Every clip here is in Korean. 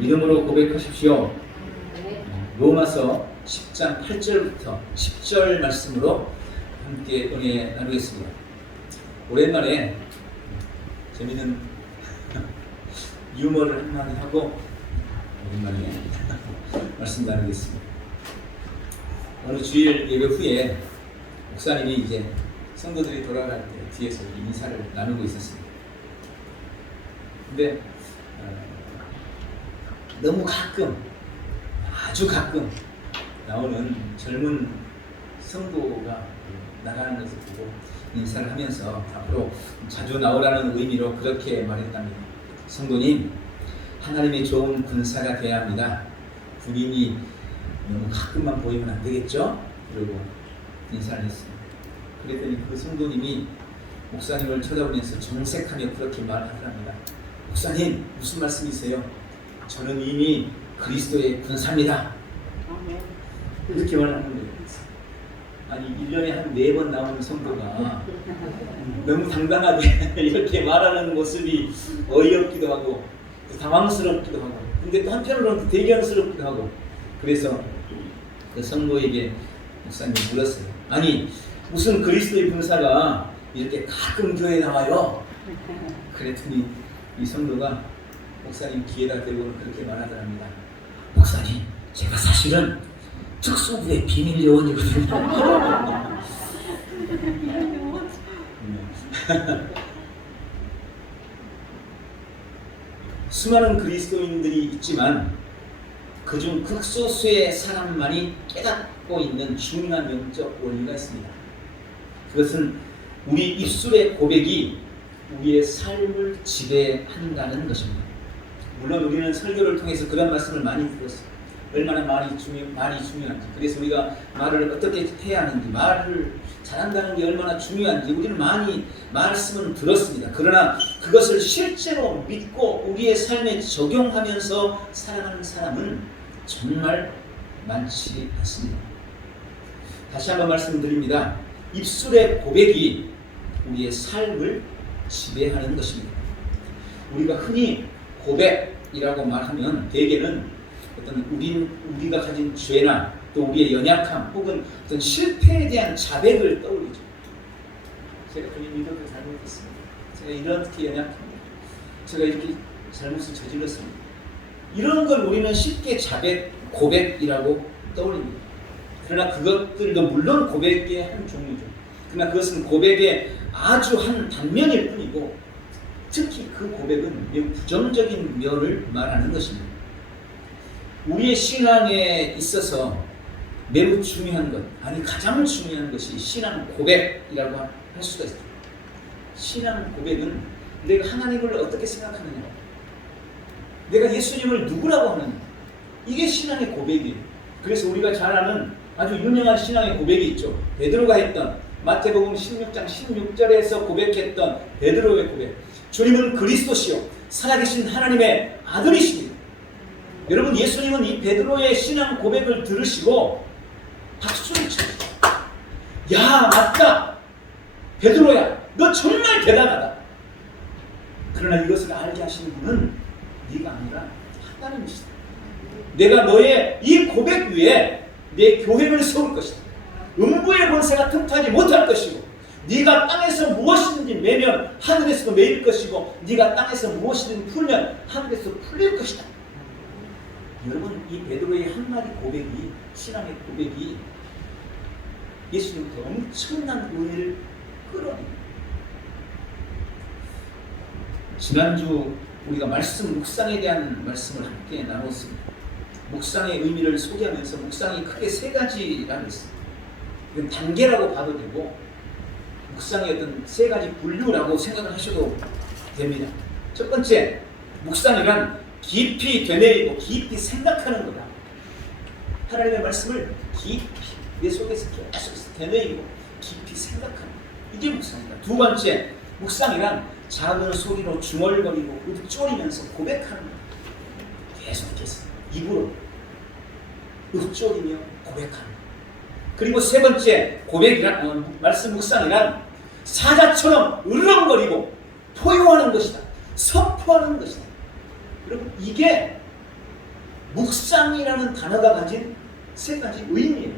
믿음으로 고백하십시오. 로마서 10장 8절부터 10절 말씀으로 함께 은혜 나누겠습니다. 오랜만에 재미있는 유머를 한마디 하고 오랜만에 말씀 나누겠습니다. 어느 주일 예배 후에 목사님이 이제 성도들이 돌아갈 때 뒤에서 인사를 나누고 있었습니다. 근데 너무 가끔, 아주 가끔 나오는 젊은 성도가 나가는 것을 보고 인사를 하면서 앞으로 자주 나오라는 의미로 그렇게 말했답니다. 성도님, 하나님의 좋은 군사가 되어야 합니다. 군인이 너무 가끔만 보이면 안 되겠죠? 그리고 인사를 했습니다. 그랬더니 그 성도님이 목사님을 쳐다보면서 정색하며 그렇게 말하더랍니다. 목사님, 무슨 말씀이세요? 저는 이미 그리스도의 군사입니다. 이렇게 말하는 거예요. 아니 1년에 한 4번 나오는 성도가 너무 당당하게 이렇게 말하는 모습이 어이없기도 하고 또 당황스럽기도 하고 근데 또 한편으로는 대견스럽기도 하고 그래서 그 성도에게 목사님이 물었어요. 아니 무슨 그리스도의 군사가 이렇게 가끔 교회에 나와요? 그랬더니 이 성도가 목사님 귀에다 대고는 그렇게 말하더랍니다. 목사님, 제가 사실은 특수부의 비밀 요원이거든요. 수많은 그리스도인들이 있지만 그중 극소수의 사람만이 깨닫고 있는 중요한 영적 원리가 있습니다. 그것은 우리 입술의 고백이 우리의 삶을 지배한다는 것입니다. 물론 우리는 설교를 통해서 그런 말씀을 많이 들었어요. 얼마나 말이 중요한지. 그래서 우리가 말을 어떻게 해야 하는지, 말을 잘한다는 게 얼마나 중요한지 우리는 많이 말씀을 들었습니다. 그러나 그것을 실제로 믿고 우리의 삶에 적용하면서 살아가는 사람은 정말 많지 않습니다. 다시 한번 말씀드립니다. 입술의 고백이 우리의 삶을 지배하는 것입니다. 우리가 흔히 고백이라고 말하면 대개는 어떤 우리가 가진 죄나 또 우리의 연약함 혹은 어떤 실패에 대한 자백을 떠올리죠. 제가 그냥 이렇게 잘못했습니다. 제가 이렇게 연약합니다. 제가 이렇게 잘못을 저질렀습니다. 이런 걸 우리는 쉽게 고백이라고 떠올립니다. 그러나 그것들도 물론 고백의 한 종류죠. 그러나 그것은 고백의 아주 한 단면일 뿐이고 특히 그 고백은 매우 부정적인 면을 말하는 것입니다. 우리의 신앙에 있어서 매우 중요한 것, 아니 가장 중요한 것이 신앙 고백이라고 할 수가 있습니다. 신앙 고백은 내가 하나님을 어떻게 생각하느냐, 내가 예수님을 누구라고 하느냐, 이게 신앙의 고백이에요. 그래서 우리가 잘 아는 아주 유명한 신앙의 고백이 있죠. 베드로가 했던 마태복음 16장 16절에서 고백했던 베드로의 고백. 주님은 그리스도시요 살아계신 하나님의 아들이십니다. 여러분, 예수님은 이 베드로의 신앙 고백을 들으시고 박수를 쳤죠. 야, 맞다. 베드로야, 너 정말 대단하다. 그러나 이것을 알게 하시는 분은 네가 아니라 하나님이시다. 내가 너의 이 고백 위에 내 교회를 세울 것이다. 음부의 권세가 틈타지 못할 것이고 네가 땅에서 무엇이든지 매면 하늘에서도 매일 것이고 네가 땅에서 무엇이든지 풀면 하늘에서 풀릴 것이다. 여러분, 이 베드로의 한마디 고백이, 신앙의 고백이 예수님부터 엄청난 은혜를 끌어냅니다. 지난주 우리가 말씀 묵상에 대한 말씀을 함께 나눴습니다. 묵상의 의미를 소개하면서 묵상이 크게 3가지라고 했습니다. 이건 단계라고 봐도 되고 묵상의 어떤 3가지 분류라고 생각을 하셔도 됩니다. 첫 번째, 묵상이란 깊이 되뇌이고 깊이 생각하는 거다. 하나님의 말씀을 깊이 내 속에서 계속 되뇌이고 깊이 생각하는 것. 이게 묵상이다. 두 번째, 묵상이란 작은 소리로 중얼거리고 읊조리면서 고백하는 것. 계속 입으로 읊조리며 고백하는 것. 그리고 세 번째, 말씀 묵상이란 사자처럼 으르렁거리고 포효하는 것이다. 선포하는 것이다. 여러분, 이게 묵상이라는 단어가 가진 세 가지 의미예요.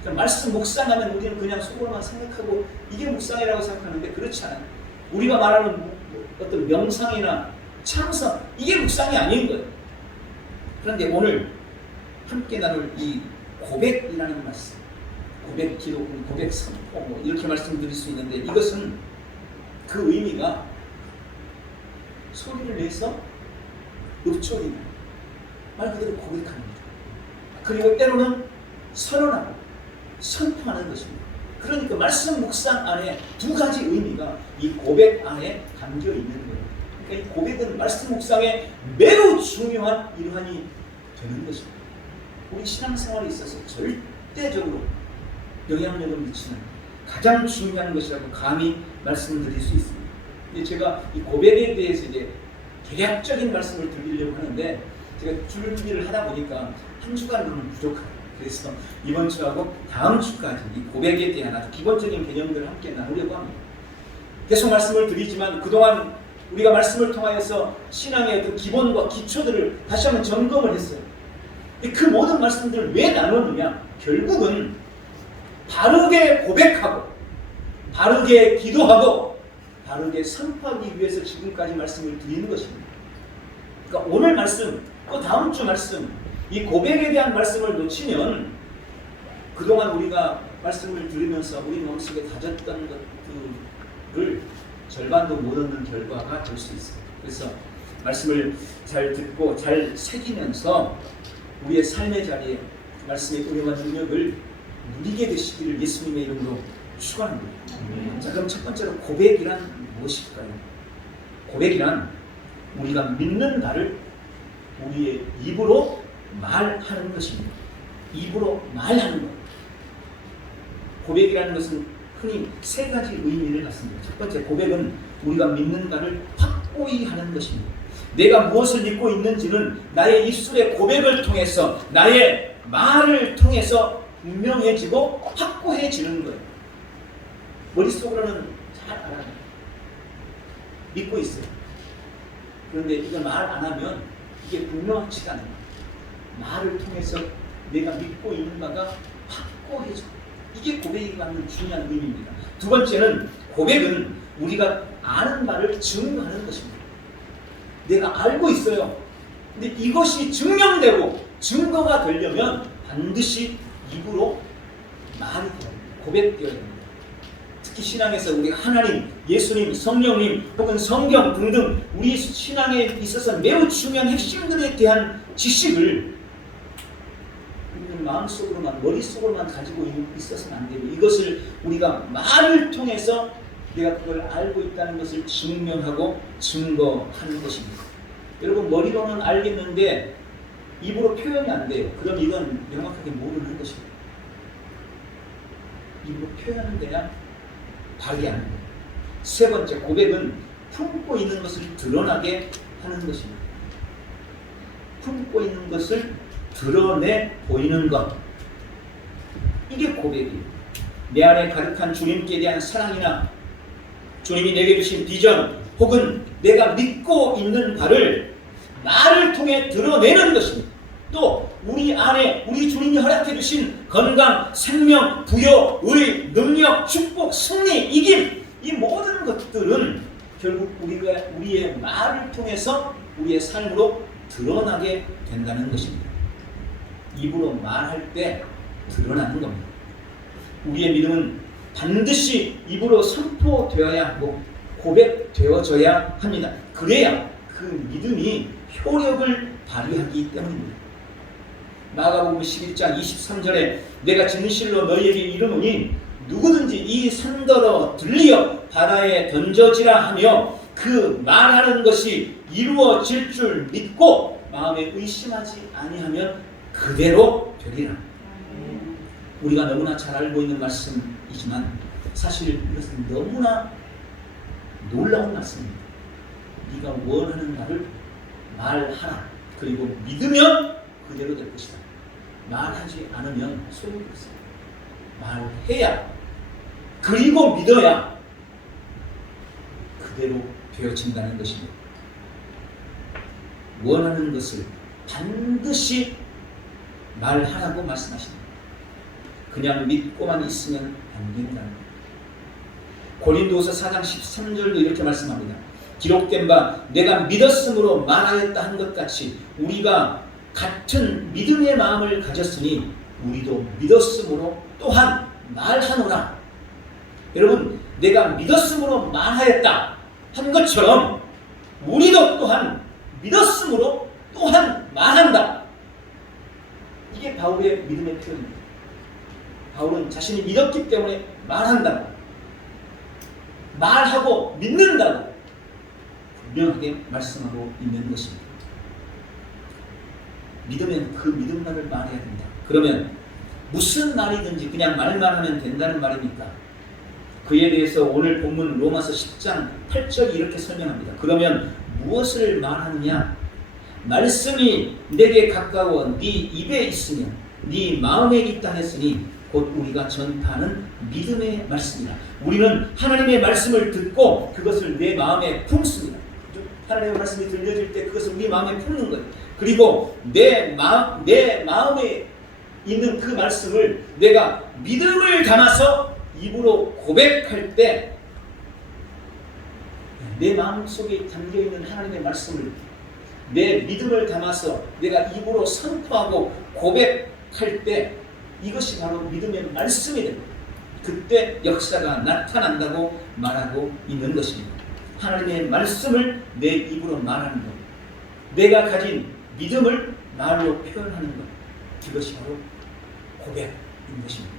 그러니까 말씀 묵상하면 우리는 그냥 속으로만 생각하고 이게 묵상이라고 생각하는데 그렇지 않아요. 우리가 말하는 어떤 명상이나 참선, 이게 묵상이 아닌 거예요. 그런데 오늘 함께 나눌 이 고백이라는 말씀, 고백 기록, 고백 선포, 뭐 이렇게 말씀드릴 수 있는데, 이것은 그 의미가 소리를 내서 읊조리는, 말 그대로 고백합니다. 그리고 때로는 선언하고 선포하는 것입니다. 그러니까 말씀 묵상 안에 두 가지 의미가 이 고백 안에 담겨 있는 거예요. 그러니까 이 고백은 말씀 묵상에 매우 중요한 일환이 되는 것입니다. 우리 신앙생활에 있어서 절대적으로 영향력을 미치는 가장 중요한 것이라고 감히 말씀드릴 수 있습니다. 근데 제가 이 고백에 대해서 이제 대략적인 말씀을 드리려고 하는데, 제가 준비를 하다 보니까 한 주간은 부족해요. 그래서 이번 주하고 다음 주까지 이 고백에 대한 아주 기본적인 개념들을 함께 나누려고 합니다. 계속 말씀을 드리지만 그동안 우리가 말씀을 통하여서 신앙의 어떤 기본과 기초들을 다시 한번 점검을 했어요. 그 모든 말씀들을 왜 나눴느냐? 결국은 바르게 고백하고 바르게 기도하고 바르게 선포하기 위해서 지금까지 말씀을 드리는 것입니다. 그러니까 오늘 말씀, 또 다음 주 말씀, 이 고백에 대한 말씀을 놓치면 그동안 우리가 말씀을 들으면서 우리 마음속에 다졌던 것들을 절반도 못 얻는 결과가 될 수 있어요. 그래서 말씀을 잘 듣고 잘 새기면서 우리의 삶의 자리에 말씀의 은혜와 능력을 누리게 되시기를 예수님의 이름으로 축원합니다. 자, 그럼 첫 번째로 고백이란 무엇일까요? 고백이란 우리가 믿는 바를 우리의 입으로 말하는 것입니다. 입으로 말하는 것. 고백이라는 것은 흔히 세 가지 의미를 갖습니다. 첫 번째, 고백은 우리가 믿는 바를 확고히 하는 것입니다. 내가 무엇을 믿고 있는지는 나의 입술의 고백을 통해서, 나의 말을 통해서 분명해지고 확고해지는 거예요. 머릿속으로는 잘 알아요. 믿고 있어요. 그런데 이걸 말 안 하면 이게 분명하지가 않아요. 말을 통해서 내가 믿고 있는 바가 확고해져. 이게 고백이 갖는 중요한 의미입니다. 두 번째는, 고백은 우리가 아는 바를 증거하는 것입니다. 내가 알고 있어요. 근데 이것이 증명되고 증거가 되려면 반드시 입으로 말이 되어야 됩니다. 고백되어야 됩니다. 특히 신앙에서 우리가 하나님, 예수님, 성령님 혹은 성경 등등 우리 신앙에 있어서 매우 중요한 핵심들에 대한 지식을 우리는 마음속으로만, 머릿속으로만 가지고 있어서는 안 되고, 이것을 우리가 말을 통해서 내가 그걸 알고 있다는 것을 증명하고 증거하는 것입니다. 여러분, 머리로는 알겠는데 입으로 표현이 안 돼요. 그럼 이건 명확하게 모르는 것입니다. 입으로 표현돼야 발휘하는 거예요. 세 번째, 고백은 품고 있는 것을 드러나게 하는 것입니다. 품고 있는 것을 드러내 보이는 것. 이게 고백이에요. 내 안에 가득한 주님께 대한 사랑이나 주님이 내게 주신 비전 혹은 내가 믿고 있는 바를 말을 통해 드러내는 것입니다. 또 우리 안에 우리 주님이 허락해 주신 건강, 생명, 부여, 의, 능력, 축복, 승리, 이김, 이 모든 것들은 결국 우리의 말을 통해서 우리의 삶으로 드러나게 된다는 것입니다. 입으로 말할 때 드러나는 겁니다. 우리의 믿음은 반드시 입으로 선포되어야 하고 고백되어져야 합니다. 그래야 그 믿음이 효력을 발휘하기 때문입니다. 마가복음 11장 23절에 내가 진실로 너희에게 이르노니 누구든지 이 산더러 들리어 바다에 던져지라 하며 그 말하는 것이 이루어질 줄 믿고 마음에 의심하지 아니하면 그대로 되리라. 우리가 너무나 잘 알고 있는 말씀이지만 사실 이것은 너무나 놀라운 말씀입니다. 네가 원하는 말을 말하라. 그리고 믿으면 그대로 될 것이다. 말하지 않으면 소용이 없어요. 말해야, 그리고 믿어야 그대로 되어진다는 것입니다. 원하는 것을 반드시 말하라고 말씀하십니다. 그냥 믿고만 있으면 안 된다는 거예요. 고린도서 4장 13절도 이렇게 말씀합니다. 기록된 바 내가 믿었으므로 말하였다 한 것 같이 우리가 같은 믿음의 마음을 가졌으니 우리도 믿었으므로 또한 말하노라. 여러분, 내가 믿었으므로 말하였다 한 것처럼 우리도 또한 믿었으므로 또한 말한다. 이게 바울의 믿음의 표현입니다. 바울은 자신이 믿었기 때문에 말한다고, 말하고 믿는다고 분명하게 말씀하고 있는 것입니다. 믿으면 그 믿음만을 말해야 된다. 그러면 무슨 말이든지 그냥 말만 하면 된다는 말입니까? 그에 대해서 오늘 본문 로마서 10장 8절이 이렇게 설명합니다. 그러면 무엇을 말하느냐? 말씀이 내게 가까워 네 입에 있으며 네 마음에 있다 했으니 곧 우리가 전파하는 믿음의 말씀이라. 우리는 하나님의 말씀을 듣고 그것을 내 마음에 품습니다. 하나님의 말씀이 들려질 때 그것을 우리 마음에 품는 거예요. 그리고 내 마음에 있는 그 말씀을 내가 믿음을 담아서 입으로 고백할 때 내 마음속에 담겨있는 하나님의 말씀을 내 믿음을 담아서 내가 입으로 선포하고 고백할 때 이것이 바로 믿음의 말씀이 됩니다. 그때 역사가 나타난다고 말하고 있는 것입니다. 하나님의 말씀을 내 입으로 말하는 것, 내가 가진 믿음을 말로 표현하는 것, 그것이 바로 고백인 것입니다.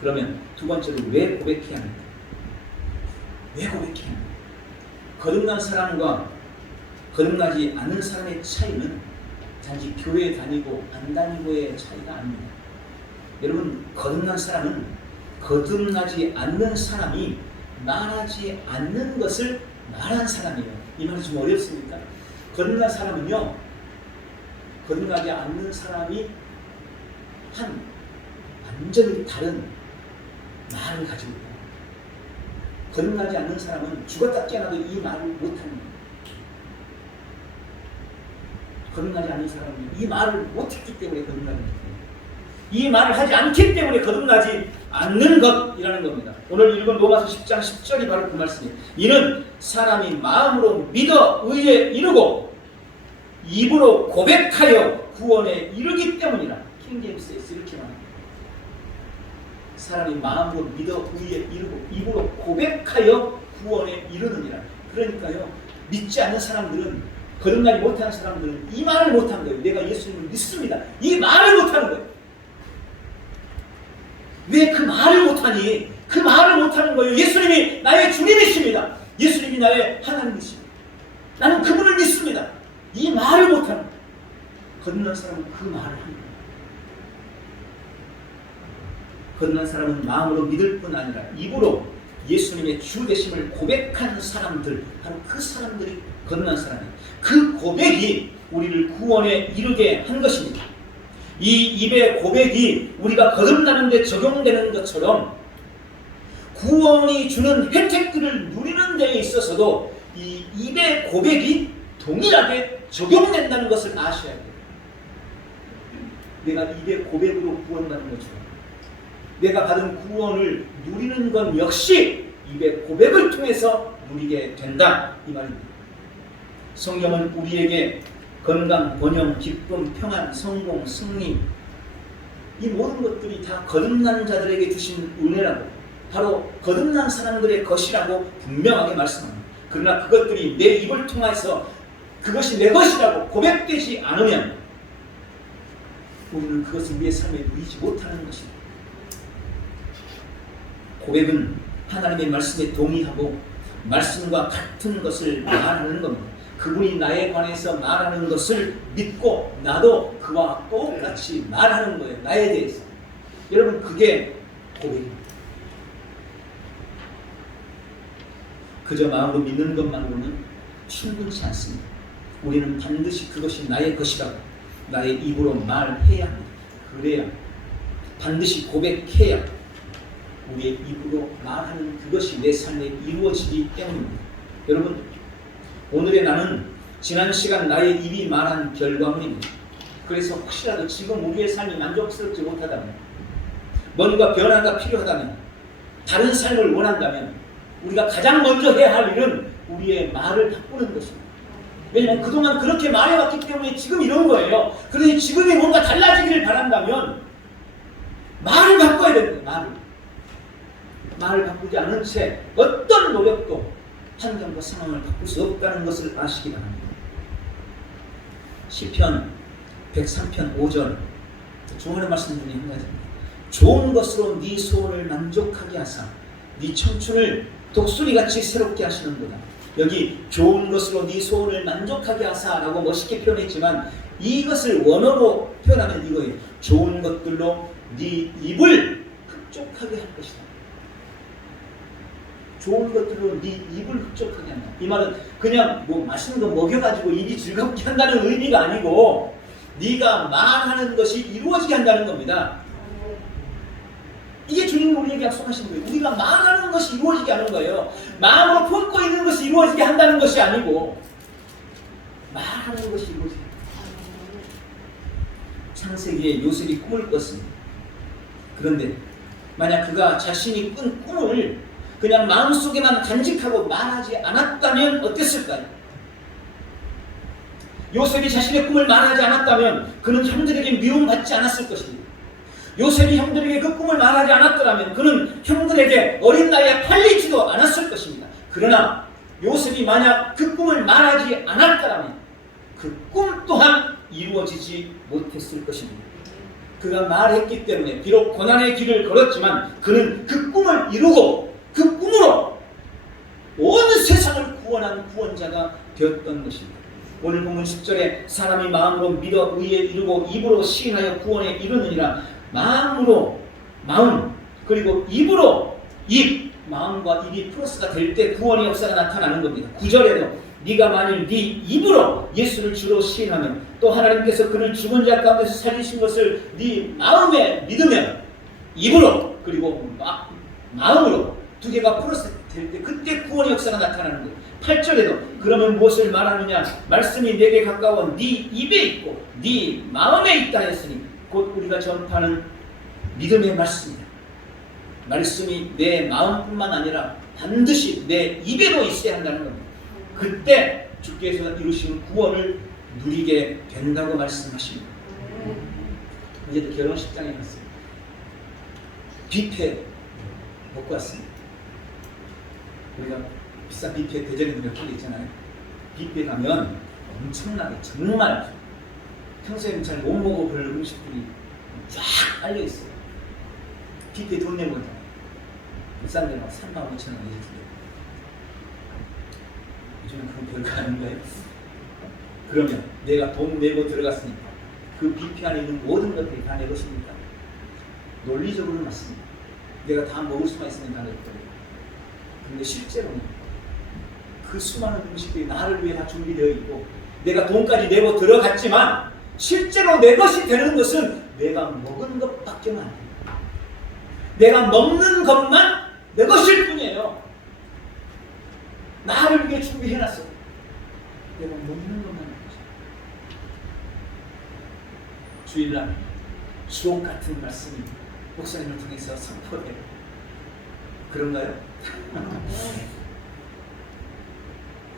그러면 두 번째로 왜 고백해야 합니까? 왜 고백해야 합니까? 거듭난 사람과 거듭나지 않는 사람의 차이는 단지 교회 다니고 안 다니고의 차이가 아닙니다. 여러분, 거듭난 사람은 거듭나지 않는 사람이 말하지 않는 것을 말한 사람이에요. 이 말이 좀 어렵습니까? 거듭난 사람은요, 거듭나지 않는 사람이 한 완전히 다른 말을 가지고 있다. 거듭나지 않는 사람은 죽었다 깨어나도 이 말을 못합니다. 거듭나지 않는 사람은 이 말을 못했기 때문에 거듭나지 못해요. 이 말을 하지 않기 때문에 거듭나지 않는 것이라는 겁니다. 오늘 읽은 로마서 10장 10절이 바로 그 말씀이에요. 이는 사람이 마음으로 믿어 의에 이르고 입으로 고백하여 구원에 이르기 때문이라. 킹제임스에서 이렇게 말합니다. 사람이 마음으로 믿어 의에 이르고 입으로 고백하여 구원에 이르느니라. 그러니까요, 믿지 않는 사람들은, 거듭나지 못하는 사람들은 이 말을 못하는 거예요. 내가 예수님을 믿습니다. 이 말을 못하는 거예요. 왜 그 말을 못하니? 그 말을 못하는 거예요. 예수님이 나의 주님이십니다. 예수님이 나의 하나님이십니다. 나는 그분을 믿습니다. 이 말을 못하는 거예요. 거듭난 사람은 그 말을 합니다. 거듭난 사람은 마음으로 믿을 뿐 아니라 입으로 예수님의 주 되심을 고백하는 사람들, 바로 그 사람들이 거듭난 사람이에요. 그 고백이 우리를 구원에 이르게 한 것입니다. 이 입의 고백이 우리가 거듭나는 데 적용되는 것처럼 구원이 주는 혜택들을 누리는 데 있어서도 이 입의 고백이 동일하게 적용된다는 것을 아셔야 돼요. 내가 입의 고백으로 구원받는 것처럼 내가 받은 구원을 누리는 것 역시 입의 고백을 통해서 누리게 된다, 이 말입니다. 성경은 우리에게 건강, 번영, 기쁨, 평안, 성공, 승리, 이 모든 것들이 다 거듭난 자들에게 주신 은혜라고, 바로 거듭난 사람들의 것이라고 분명하게 말씀합니다. 그러나 그것들이 내 입을 통해서 그것이 내 것이라고 고백되지 않으면 우리는 그것을 우리의 삶에 누리지 못하는 것입니다. 고백은 하나님의 말씀에 동의하고 말씀과 같은 것을 말하는 겁니다. 그분이 나에 관해서 말하는 것을 믿고 나도 그와 똑같이 말하는 거예요. 나에 대해서. 여러분, 그게 고백입니다. 그저 마음으로 믿는 것만으로는 충분치 않습니다. 우리는 반드시 그것이 나의 것이라고 나의 입으로 말해야 합니다. 그래야, 반드시 고백해야 우리의 입으로 말하는 그것이 내 삶에 이루어지기 때문입니다. 여러분, 오늘의 나는 지난 시간 나의 입이 말한 결과물입니다. 그래서 혹시라도 지금 우리의 삶이 만족스럽지 못하다면, 뭔가 변화가 필요하다면, 다른 삶을 원한다면 우리가 가장 먼저 해야 할 일은 우리의 말을 바꾸는 것입니다. 왜냐하면 그동안 그렇게 말해왔기 때문에 지금 이런 거예요. 그러니 지금이 뭔가 달라지기를 바란다면 말을 바꿔야 됩니다. 말을 바꾸지 않은 채 어떤 노력도 환경과 상황을 바꿀 수 없다는 것을 아시기 바랍니다. 시편 103편 5절 좋아하는 말씀 중에 한 가지입니다. 좋은 것으로 네 소원을 만족하게 하사 네 청춘을 독수리같이 새롭게 하시는구나. 여기 좋은 것으로 네 소원을 만족하게 하사 라고 멋있게 표현했지만 이것을 원어로 표현하면 이거예요. 좋은 것들로 네 입을 흡족하게 할 것이다. 좋은 것들로 네 입을 흡족하게 한다. 이 말은 그냥 뭐 맛있는 거 먹여가지고 입이 즐겁게 한다는 의미가 아니고 네가 말하는 것이 이루어지게 한다는 겁니다. 이게 주님 우리에게 약속하신 거예요. 우리가 말하는 것이 이루어지게 하는 거예요. 마음으로 품고 있는 것이 이루어지게 한다는 것이 아니고 말하는 것이 이루어지게 한다. 창세기에 요셉이 꿈을 꿨습니다. 그런데 만약 그가 자신이 꾼 꿈을 그냥 마음속에만 간직하고 말하지 않았다면 어땠을까요? 요셉이 자신의 꿈을 말하지 않았다면 그는 형들에게 미움받지 않았을 것입니다. 요셉이 형들에게 그 꿈을 말하지 않았더라면 그는 형들에게 어린 나이에 팔리지도 않았을 것입니다. 그러나 요셉이 만약 그 꿈을 말하지 않았더라면 그 꿈 또한 이루어지지 못했을 것입니다. 그가 말했기 때문에 비록 고난의 길을 걸었지만 그는 그 꿈을 이루고 그 꿈으로 온 세상을 구원한 구원자가 되었던 것입니다. 오늘 본문 10절에 사람이 마음으로 믿어 의에 이르고 입으로 시인하여 구원에 이르느니라. 마음으로 마음 그리고 입으로 입, 마음과 입이 플러스가 될 때 구원의 역사가 나타나는 겁니다. 9절에도 네가 만일 네 입으로 예수를 주로 시인하면 또 하나님께서 그를 죽은 자 가운데서 살리신 것을 네 마음에 믿으면 입으로 그리고 마음으로 두 개가 플러스 될 때 그때 구원의 역사가 나타나는 거예요. 8절에도 그러면 무엇을 말하느냐 말씀이 내게 가까워 네 입에 있고 네 마음에 있다 했으니 곧 우리가 전파하는 믿음의 말씀이다. 말씀이 내 마음뿐만 아니라 반드시 내 입에도 있어야 한다는 겁니다. 그때 주께서 이루신 구원을 누리게 된다고 말씀하십니다. 이제 또 결혼식장에 갔습니다. 뷔페 먹고 왔습니다. 우리가 비싼 뷔페 대전에 몇 군데 있잖아요. 뷔페 가면 엄청나게 정말 평소에는 잘 못 먹어볼 음식들이 쫙 깔려 있어요. 뷔페 돈 내고 있잖아요. 비싼 데는 35,000원 이렇게. 요즘은 그건 별거 아닌가요? 그러면 내가 돈 내고 들어갔으니까 그 뷔페 안에 있는 모든 것들이 다 내 것입니까? 논리적으로는 맞습니다. 내가 다 먹을 수만 있으면 다 내 거예요. 근데 실제로는 그 수많은 음식들이 나를 위해 다 준비되어 있고 내가 돈까지 내고 들어갔지만 실제로 내 것이 되는 것은 내가 먹은 것밖에 안 돼요. 내가 먹는 것만 내 것일 뿐이에요. 나를 위해 준비해놨어요. 내가 먹는 것만 내 것이에요. 주일날 주옥 같은 말씀이 목사님을 통해서 선포돼요. 그런가요?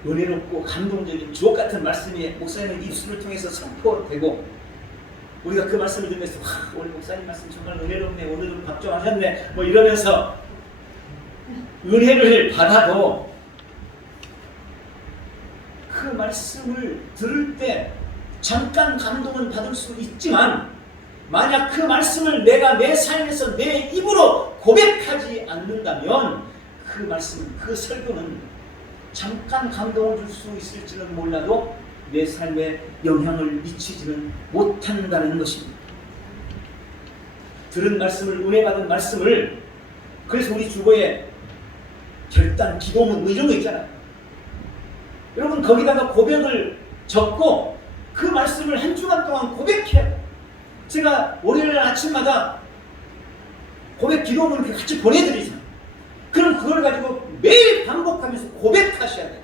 은혜롭고 감동적인 주옥 같은 말씀이 목사님의 입술을 통해서 선포되고 우리가 그 말씀을 들으면서 오늘 목사님 말씀 정말 은혜롭네, 오늘은 밥 좀 하셨네 뭐 이러면서 은혜를 받아도 그 말씀을 들을 때 잠깐 감동은 받을 수 있지만 만약 그 말씀을 내가 내 삶에서 내 입으로 고백하지 않는다면 그 말씀, 그 설교는 잠깐 감동을 줄 수 있을지는 몰라도 내 삶에 영향을 미치지는 못한다는 것입니다. 들은 말씀을, 은혜받은 말씀을, 그래서 우리 주보에 결단, 기도문 뭐 이런 거 있잖아요. 여러분 거기다가 고백을 적고 그 말씀을 한 주간 동안 고백해요. 제가 월요일 아침마다 고백 기도문을 같이 보내드리잖아요. 그럼 그걸 가지고 매일 반복하면서 고백하셔야 돼요.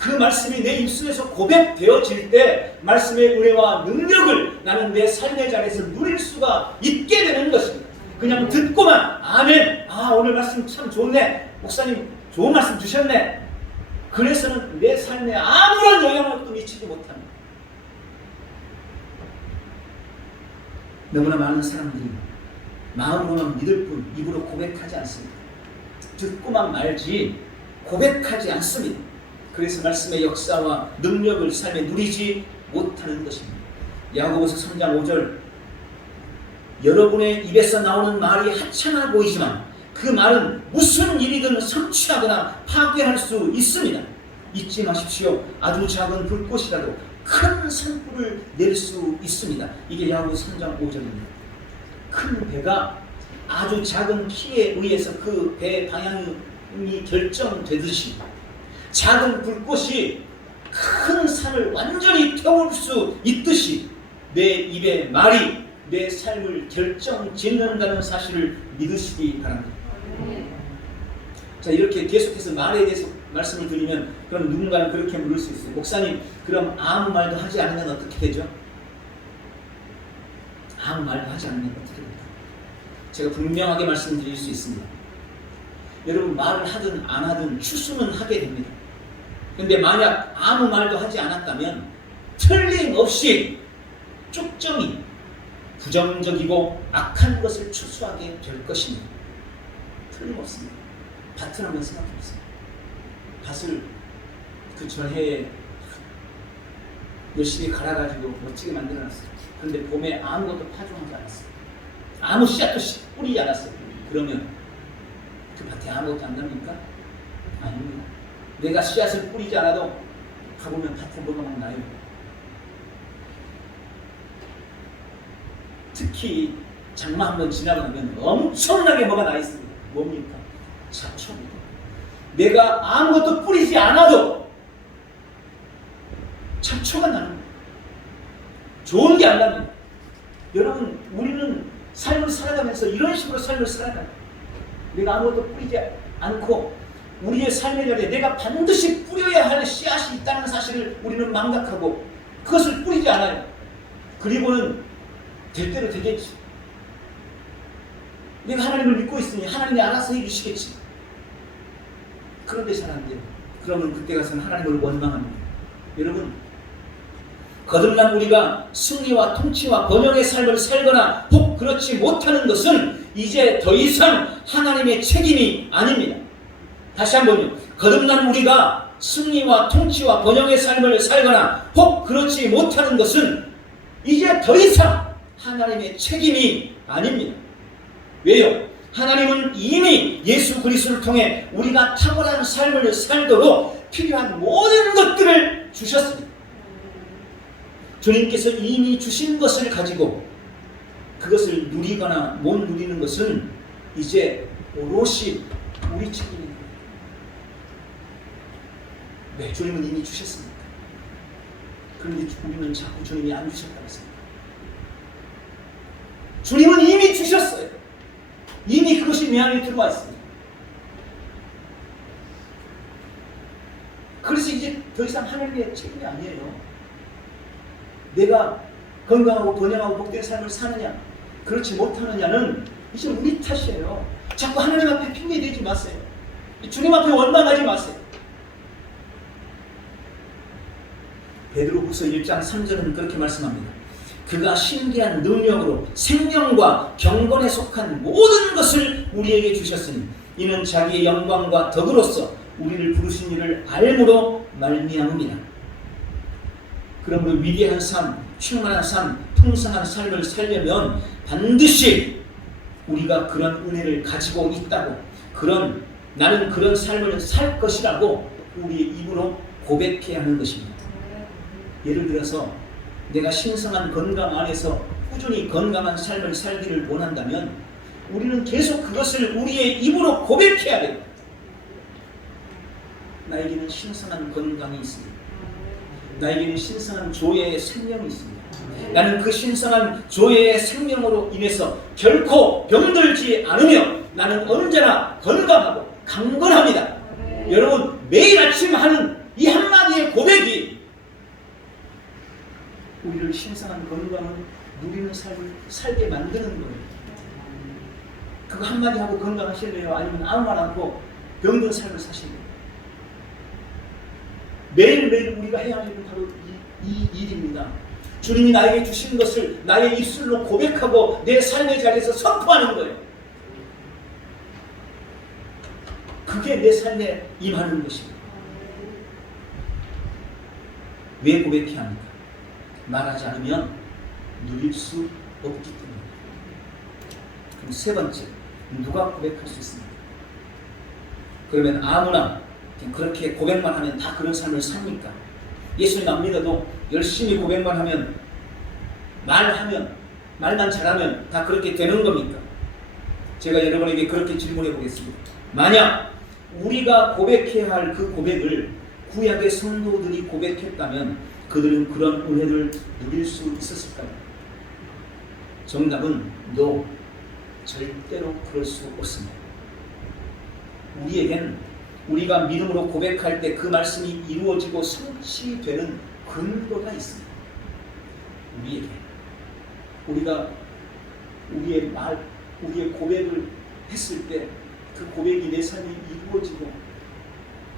그 말씀이 내 입술에서 고백되어질 때 말씀의 은혜와 능력을 나는 내 삶의 자리에서 누릴 수가 있게 되는 것입니다. 그냥 듣고만 아멘, 오늘 말씀 참 좋네, 목사님 좋은 말씀 주셨네, 그래서는 내 삶에 아무런 영향을 또 미치지 못합니다. 너무나 많은 사람들이 마음으로는 믿을 뿐 입으로 고백하지 않습니다. 듣고만 말지 고백하지 않습니다. 그래서 말씀의 역사와 능력을 삶에 누리지 못하는 것입니다. 야고보서 3장 5절, 여러분의 입에서 나오는 말이 하찮아 보이지만 그 말은 무슨 일이든 성취하거나 파괴할 수 있습니다. 잊지 마십시오. 아주 작은 불꽃이라도 큰 산불을 낼 수 있습니다. 이게 야고보서 3장 5절입니다. 큰 배가 아주 작은 키에 의해서 그 배 방향이 결정되듯이 작은 불꽃이 큰 산을 완전히 태울 수 있듯이 내 입의 말이 내 삶을 결정짓는다는 사실을 믿으시기 바랍니다. 자, 이렇게 계속해서 말에 대해서 말씀을 드리면 그럼 누군가는 그렇게 물을 수 있어요. 목사님, 그럼 아무 말도 하지 않으면 어떻게 되죠? 아무 말도 하지 않으면 어떻게 됩니까? 제가 분명하게 말씀드릴 수 있습니다. 여러분, 말을 하든 안 하든 추수는 하게 됩니다. 근데 만약 아무 말도 하지 않았다면 틀림없이 쭉정이 부정적이고 악한 것을 추수하게 될 것입니다. 틀림없습니다. 밭을 한번 생각해보세요. 밭을 그 전해에 열심히 갈아가지고 멋지게 만들어놨어요. 그런데 봄에 아무것도 파종하지 않았어요. 아무 씨앗도 뿌리지 않았어요. 그러면 그 밭에 아무것도 안 납니까? 아닙니다. 내가 씨앗을 뿌리지 않아도 가보면 밭에 뭐가 막 나요. 특히 장마 한번 지나고 나면 엄청나게 뭐가 나 있습니다. 뭡니까? 잡초입니다. 내가 아무것도 뿌리지 않아도 잡초가 나는 거예요. 좋은 게 안 납니다. 여러분, 우리는 삶을 살아가면서 이런 식으로 삶을 살아가요. 내가 아무것도 뿌리지 않고 우리의 삶의 자리에 내가 반드시 뿌려야 할 씨앗이 있다는 사실을 우리는 망각하고 그것을 뿌리지 않아요. 그리고는 될 대로 되겠지. 내가 하나님을 믿고 있으니 하나님이 알아서 해주시겠지. 그런데 잘 안 돼요. 그러면 그때 가서는 하나님을 원망합니다. 여러분, 거듭난 우리가 승리와 통치와 번영의 삶을 살거나 혹 그렇지 못하는 것은 이제 더 이상 하나님의 책임이 아닙니다. 다시 한번요. 거듭난 우리가 승리와 통치와 번영의 삶을 살거나 혹 그렇지 못하는 것은 이제 더 이상 하나님의 책임이 아닙니다. 왜요? 하나님은 이미 예수 그리스도를 통해 우리가 탁월한 삶을 살도록 필요한 모든 것들을 주셨습니다. 주님께서 이미 주신 것을 가지고 그것을 누리거나 못 누리는 것은 이제 오롯이 우리 책임입니다. 왜? 주님은 이미 주셨습니다. 그런데 우리는 자꾸 주님이 안 주셨다고 생각합니다. 주님은 이미 주셨어요. 이미 그것이 내 안에 들어와 있습니다. 그래서 이제 더 이상 하나님의 책임이 아니에요. 내가 건강하고 번영하고 복된 삶을 사느냐 그렇지 못하느냐는 이제 우리 탓이에요. 자꾸 하나님 앞에 핑계대지 마세요. 주님 앞에 원망하지 마세요. 베드로후서 1장 3절은 그렇게 말씀합니다. 그가 신기한 능력으로 생명과 경건에 속한 모든 것을 우리에게 주셨으니 이는 자기의 영광과 덕으로서 우리를 부르신 이를 알므로 말미암음이라. 그러므로 위대한 삶, 충만한 삶, 풍성한 삶을 살려면 반드시 우리가 그런 은혜를 가지고 있다고, 나는 그런 삶을 살 것이라고 우리의 입으로 고백해야 하는 것입니다. 예를 들어서 내가 신성한 건강 안에서 꾸준히 건강한 삶을 살기를 원한다면 우리는 계속 그것을 우리의 입으로 고백해야 돼요. 나에게는 신성한 건강이 있습니다. 나에게는 신성한 조예의 생명이 있습니다. 나는 그 신성한 조예의 생명으로 인해서 결코 병들지 않으며 나는 언제나 건강하고 강건합니다. 여러분, 매일 아침 하는 이 한마디의 하나의 고백이 우리를 신성한 건강을 누리는 삶을 살게 만드는 거예요. 그거 한마디 하고 건강하실래요? 아니면 아무 말 않고 병든 삶을 사실래요? 매일매일 우리가 해야 할 일은 바로 이 일입니다. 주님이 나에게 주신 것을 나의 입술로 고백하고 내 삶의 자리에서 선포하는 거예요. 그게 내 삶에 임하는 것입니다. 왜 고백해야 합니까? 말하지 않으면 누릴 수 없기 때문입니다. 그럼 세 번째, 누가 고백할 수 있습니까? 그러면 아무나 그렇게 고백만 하면 다 그런 삶을 삽니까? 예수님 안 믿어도 열심히 고백만 하면, 말만 잘하면 다 그렇게 되는 겁니까? 제가 여러분에게 그렇게 질문해 보겠습니다. 만약 우리가 고백해야 할 그 고백을 구약의 성도들이 고백했다면 그들은 그런 은혜를 누릴 수 있었을까요? 정답은 no. 절대로 그럴 수 없습니다. 우리에겐 우리가 믿음으로 고백할 때 그 말씀이 이루어지고 성취되는 근거가 있습니다. 우리에게 우리가 우리의 고백을 했을 때 그 고백이 내 삶에 이루어지고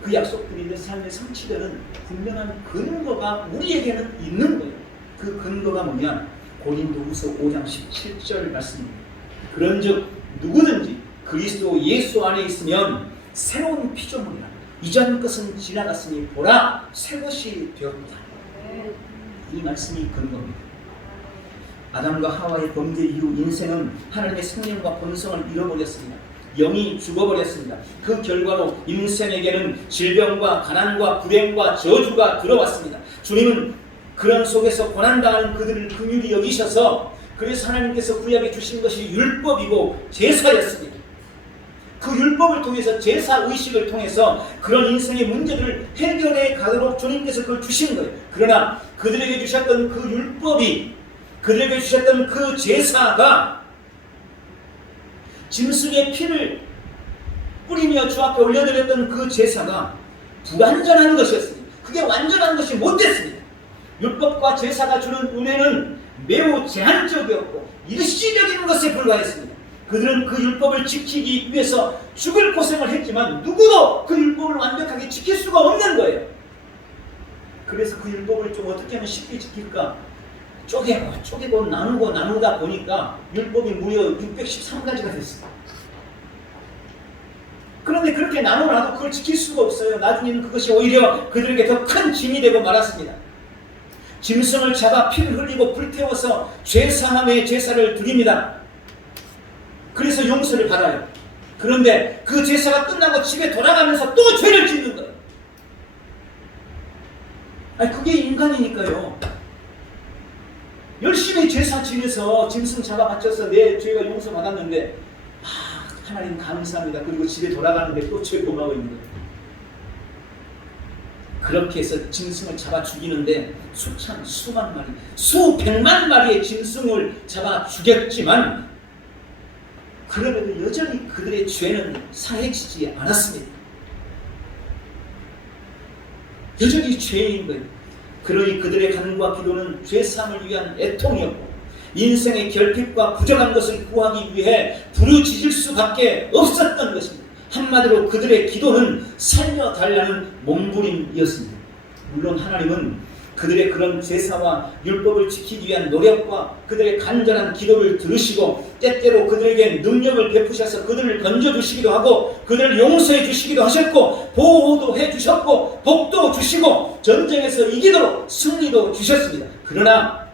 그 약속들이 내 삶에 성취되는 분명한 근거가 우리에게는 있는 거예요. 그 근거가 뭐냐? 고린도후서 5장 17절 말씀입니다. 그런즉 누구든지 그리스도 예수 안에 있으면 새로운 피조물이라. 이전 것은 지나갔으니 보라 새 것이 되었다. 이 말씀이 근거입니다. 아담과 하와의 범죄 이후 인생은 하나님의 생명과 본성을 잃어버렸습니다. 영이 죽어버렸습니다. 그 결과로 인생에게는 질병과 가난과 불행과 저주가 들어왔습니다. 주님은 그런 속에서 고난당하는 그들을 긍휼히 여기셔서 그래서 하나님께서 구약에 주신 것이 율법이고 제사였습니다. 그 율법을 통해서 제사의식을 통해서 그런 인생의 문제들을 해결해 가도록 주님께서 그걸 주신 거예요. 그러나 그들에게 주셨던 그 율법이, 그들에게 주셨던 그 제사가 짐승의 피를 뿌리며 주 앞에 올려드렸던 그 제사가 불완전한 것이었습니다. 그게 완전한 것이 못됐습니다. 율법과 제사가 주는 은혜는 매우 제한적이었고 일시적인 것에 불과했습니다. 그들은 그 율법을 지키기 위해서 죽을 고생을 했지만 누구도 그 율법을 완벽하게 지킬 수가 없는 거예요. 그래서 그 율법을 좀 어떻게 하면 쉽게 지킬까? 쪼개고 나누다 보니까 율법이 무려 613가지가 됐어요. 그런데 그렇게 나눠놔도 그걸 지킬 수가 없어요. 나중에는 그것이 오히려 그들에게 더 큰 짐이 되고 말았습니다. 짐승을 잡아 피를 흘리고 불태워서 죄사함의 제사를 드립니다. 그래서 용서를 받아요. 그런데 그 제사가 끝나고 집에 돌아가면서 또 죄를 짓는 거예요. 그게 인간이니까요. 열심히 제사 지내서 짐승 잡아 바쳐서 내 죄가 용서받았는데 하나님 감사합니다. 그리고 집에 돌아가는데 또 죄 범하고 있는 거예요. 그렇게 해서 짐승을 잡아 죽이는데 수천, 수만 마리, 수백만 마리의 짐승을 잡아 죽였지만 그럼에도 여전히 그들의 죄는 사해지지 않았습니다. 여전히 죄인인 거예요. 그러니 그들의 간구와 기도는 죄사함을 위한 애통이었고 인생의 결핍과 부정한 것을 구하기 위해 부르짖을 수밖에 없었던 것입니다. 한마디로 그들의 기도는 살려달라는 몸부림이었습니다. 물론 하나님은 그들의 그런 제사와 율법을 지키기 위한 노력과 그들의 간절한 기도를 들으시고 때때로 그들에게 능력을 베푸셔서 그들을 건져주시기도 하고 그들을 용서해 주시기도 하셨고 보호도 해주셨고 복도 주시고 전쟁에서 이기도록 승리도 주셨습니다. 그러나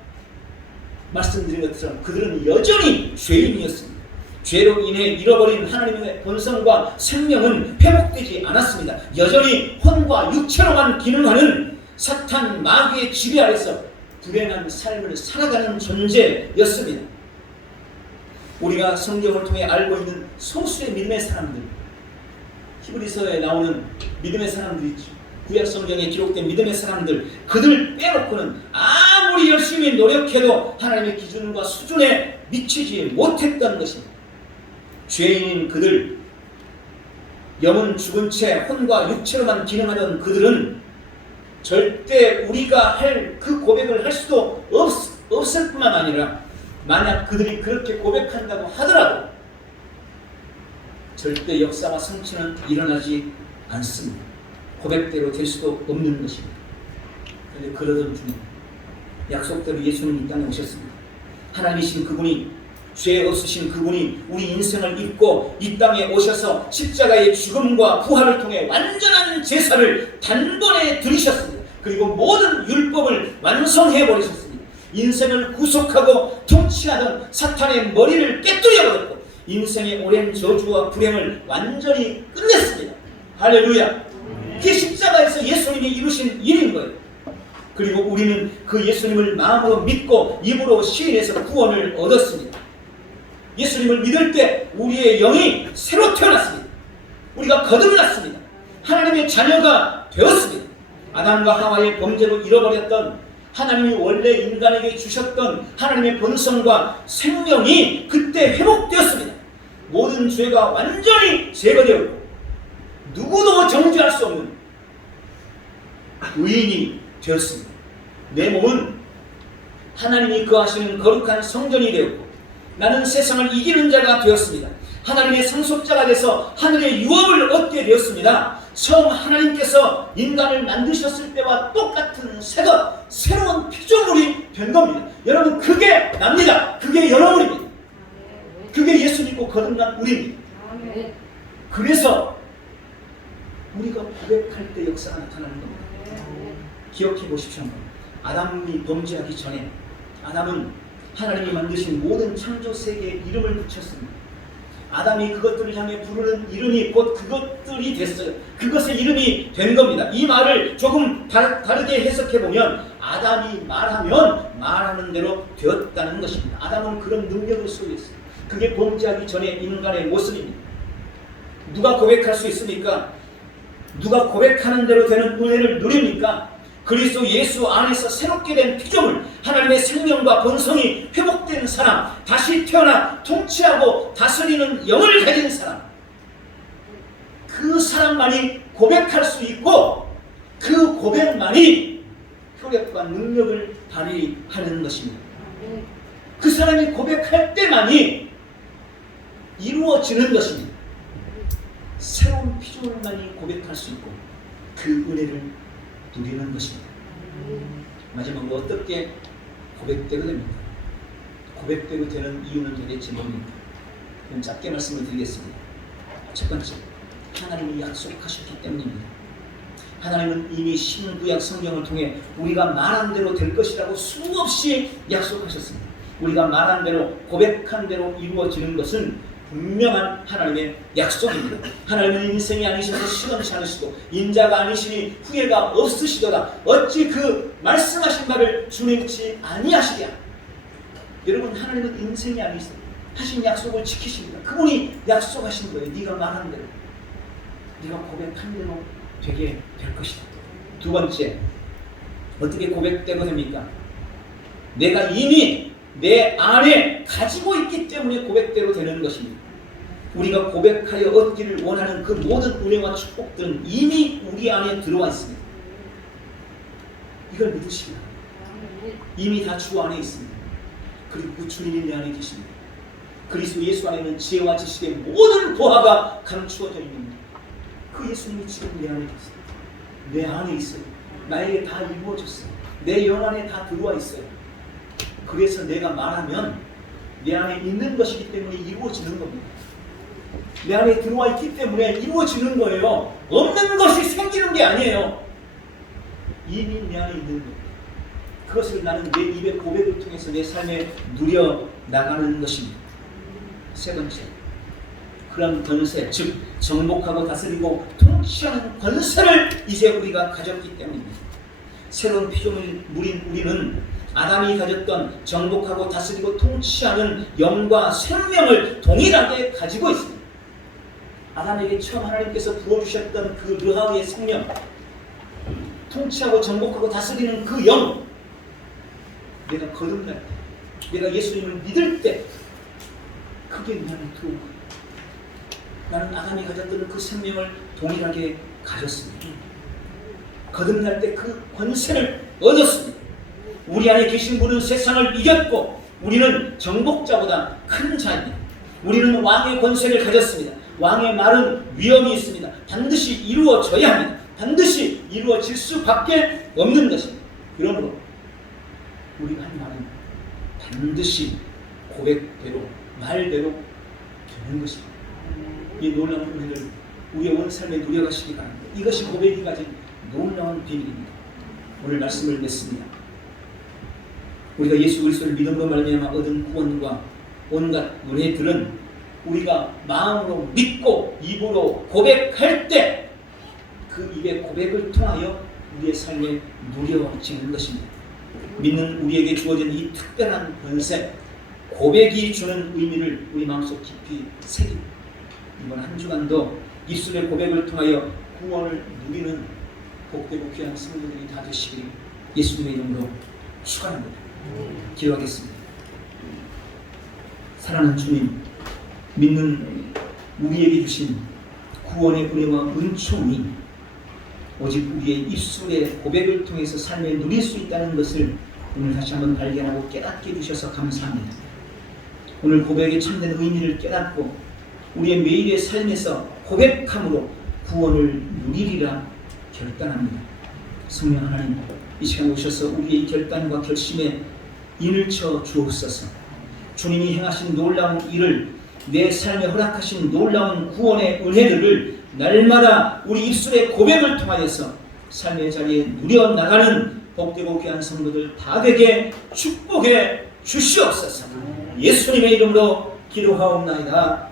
말씀드린 것처럼 그들은 여전히 죄인이었습니다. 죄로 인해 잃어버린 하나님의 본성과 생명은 회복되지 않았습니다. 여전히 혼과 육체로만 기능하는 사탄 마귀의 지배 아래서 불행한 삶을 살아가는 존재였습니다. 우리가 성경을 통해 알고 있는 소수의 믿음의 사람들, 히브리서에 나오는 믿음의 사람들 있죠. 구약 성경에 기록된 믿음의 사람들, 그들 빼놓고는 아무리 열심히 노력해도 하나님의 기준과 수준에 미치지 못했던 것입니다. 죄인인 그들, 영은 죽은 채 혼과 육체로만 기능하던 그들은 절대 우리가 할 그 고백을 할 수도 없을 뿐만 아니라 만약 그들이 그렇게 고백한다고 하더라도 절대 역사와 성취는 일어나지 않습니다. 고백대로 될 수도 없는 것입니다. 그런데 그러던 중에 약속대로 예수님이 이 땅에 오셨습니다. 하나님이신 그분이, 죄 없으신 그분이 우리 인생을 입고 이 땅에 오셔서 십자가의 죽음과 부활을 통해 완전한 제사를 단번에 드리셨습니다. 그리고 모든 율법을 완성해 버리셨습니다. 인생을 구속하고 통치하던 사탄의 머리를 깨뜨려 버렸고 인생의 오랜 저주와 불행을 완전히 끝냈습니다. 할렐루야. 그게 십자가에서 예수님이 이루신 일인 거예요. 그리고 우리는 그 예수님을 마음으로 믿고 입으로 시인해서 구원을 얻었습니다. 예수님을 믿을 때 우리의 영이 새로 태어났습니다. 우리가 거듭났습니다. 하나님의 자녀가 되었습니다. 아담과 하와의 범죄로 잃어버렸던 하나님이 원래 인간에게 주셨던 하나님의 본성과 생명이 그때 회복되었습니다. 모든 죄가 완전히 제거되었고 누구도 정죄할 수 없는 의인이 되었습니다. 내 몸은 하나님이 거하시는 거룩한 성전이 되었고 나는 세상을 이기는 자가 되었습니다. 하나님의 상속자가 돼서 하늘의 유업을 얻게 되었습니다. 처음 하나님께서 인간을 만드셨을 때와 똑같은 새로운 피조물이 된 겁니다. 여러분, 그게 납니다. 그게 여러분입니다. 그게 예수 믿고 거듭난 우리입니다. 그래서 우리가 고백할 때 역사가 나타나는 겁니다. 기억해 보십시오. 아담이 범죄하기 전에 아담은 하나님이 만드신 모든 창조 세계에 이름을 붙였습니다. 아담이 그것들을 향해 부르는 이름이 곧 그것들이 됐어요. 그것의 이름이 된 겁니다. 이 말을 조금 다르게 해석해 보면 아담이 말하면 말하는 대로 되었다는 것입니다. 아담은 그런 능력을 소유했어요. 그게 범죄하기 전에 인간의 모습입니다. 누가 고백할 수 있습니까? 누가 고백하는 대로 되는 은혜를 누립니까? 그리스도 예수 안에서 새롭게 된 피조물, 하나님의 생명과 본성이 회복된 사람, 다시 태어나 통치하고 다스리는 영을 가진 사람, 그 사람만이 고백할 수 있고 그 고백만이 효력과 능력을 발휘하는 것입니다. 그 사람이 고백할 때만이 이루어지는 것입니다. 새로운 피조물만이 고백할 수 있고 그 은혜를 누리는 것입니다. 마지막으로 어떻게 고백대로 됩니까? 고백대로 되는 이유는 도대체 뭡니까? 그럼 짧게 말씀을 드리겠습니다. 첫 번째, 하나님이 약속하셨기 때문입니다. 하나님은 이미 신구약 성경을 통해 우리가 말한 대로 될 것이라고 수없이 약속하셨습니다. 우리가 말한 대로, 고백한 대로 이루어지는 것은 분명한 하나님의 약속입니다. 하나님은 인생이 아니셔서 시원치 않으시고 인자가 아니시니 후회가 없으시도다. 어찌 그 말씀하신 말을 준행치 아니하시랴. 여러분, 하나님은 인생이 아니시고 하신 약속을 지키십니다. 그분이 약속하신 거예요. 네가 말한 대로, 네가 고백한 대로 되게 될 것이다. 두 번째, 어떻게 고백대로 됩니까? 내가 이미 내 안에 가지고 있기 때문에 고백대로 되는 것입니다. 우리가 고백하여 얻기를 원하는 그 모든 은혜와 축복들은 이미 우리 안에 들어와 있습니다. 이걸 믿으시기 바랍니다. 이미 다 주 안에 있습니다. 그리고 그 주님이 내 안에 계십니다. 그리스도 예수 안에는 지혜와 지식의 모든 보화가 감추어져 있는 그 예수님이 지금 내 안에 계세요. 내 안에 있어요. 나에게 다 이루어졌어요. 내 영 안에 다 들어와 있어요. 그래서 내가 말하면 내 안에 있는 것이기 때문에 이루어지는 겁니다. 내 안에 들어와 있기 때문에 이루어지는 거예요. 없는 것이 생기는 게 아니에요. 이미 내 안에 있는 거예요. 그것을 나는 내 입의 고백을 통해서 내 삶에 누려나가는 것입니다. 세 번째, 그런 권세, 즉 정복하고 다스리고 통치하는 권세를 이제 우리가 가졌기 때문입니다. 새로운 피조물인 우리는 아담이 가졌던 정복하고 다스리고 통치하는 영과 생명을 동일하게 가지고 있습니다. 아담에게 처음 하나님께서 부어주셨던 그 르하의 생명, 통치하고 정복하고 다스리는 그 영, 내가 거듭날 때, 내가 예수님을 믿을 때 그게 내 안에 들어온 거예요. 나는 아담이 가졌던 그 생명을 동일하게 가졌습니다. 거듭날 때 그 권세를 얻었습니다. 우리 안에 계신 분은 세상을 이겼고 우리는 정복자보다 큰 자입니다. 우리는 왕의 권세를 가졌습니다. 왕의 말은 위엄이 있습니다. 반드시 이루어져야 합니다. 반드시 이루어질 수밖에 없는 것입니다. 그러므로 우리가 한 말은 반드시 고백대로 말대로 되는 것입니다. 이 놀라운 은혜를 우리의 온 삶에 누려가시기 바랍니다. 이것이 고백이 가진 놀라운 비밀입니다. 오늘 말씀을 맺습니다. 우리가 예수 그리스도를 믿음으로 말미암아 얻은 구원과 온갖 은혜들은 우리가 마음으로 믿고 입으로 고백할 때 그 입의 고백을 통하여 우리의 삶에 누려지는 것입니다. 믿는 우리에게 주어진 이 특별한 권세, 고백이 주는 의미를 우리 마음속 깊이 새깁니다. 이번 한 주간도 입술의 고백을 통하여 구원을 누리는 복되고 귀한 성도들이 다 되시길 예수님의 이름으로 축원합니다. 기도하겠습니다. 사랑하는 주님, 믿는 우리에게 주신 구원의 은혜와 은총이 오직 우리의 입술의 고백을 통해서 삶에 누릴 수 있다는 것을 오늘 다시 한번 발견하고 깨닫게 해주셔서 감사합니다. 오늘 고백의 참된 의미를 깨닫고 우리의 매일의 삶에서 고백함으로 구원을 누리리라 결단합니다. 성령 하나님, 이 시간 오셔서 우리의 결단과 결심에 인을 쳐 주옵소서. 주님이 행하신 놀라운 일을, 내 삶에 허락하신 놀라운 구원의 은혜들을 날마다 우리 입술의 고백을 통하여서 삶의 자리에 누려나가는 복되고 귀한 성도들 다 되게 축복해 주시옵소서. 예수님의 이름으로 기도하옵나이다.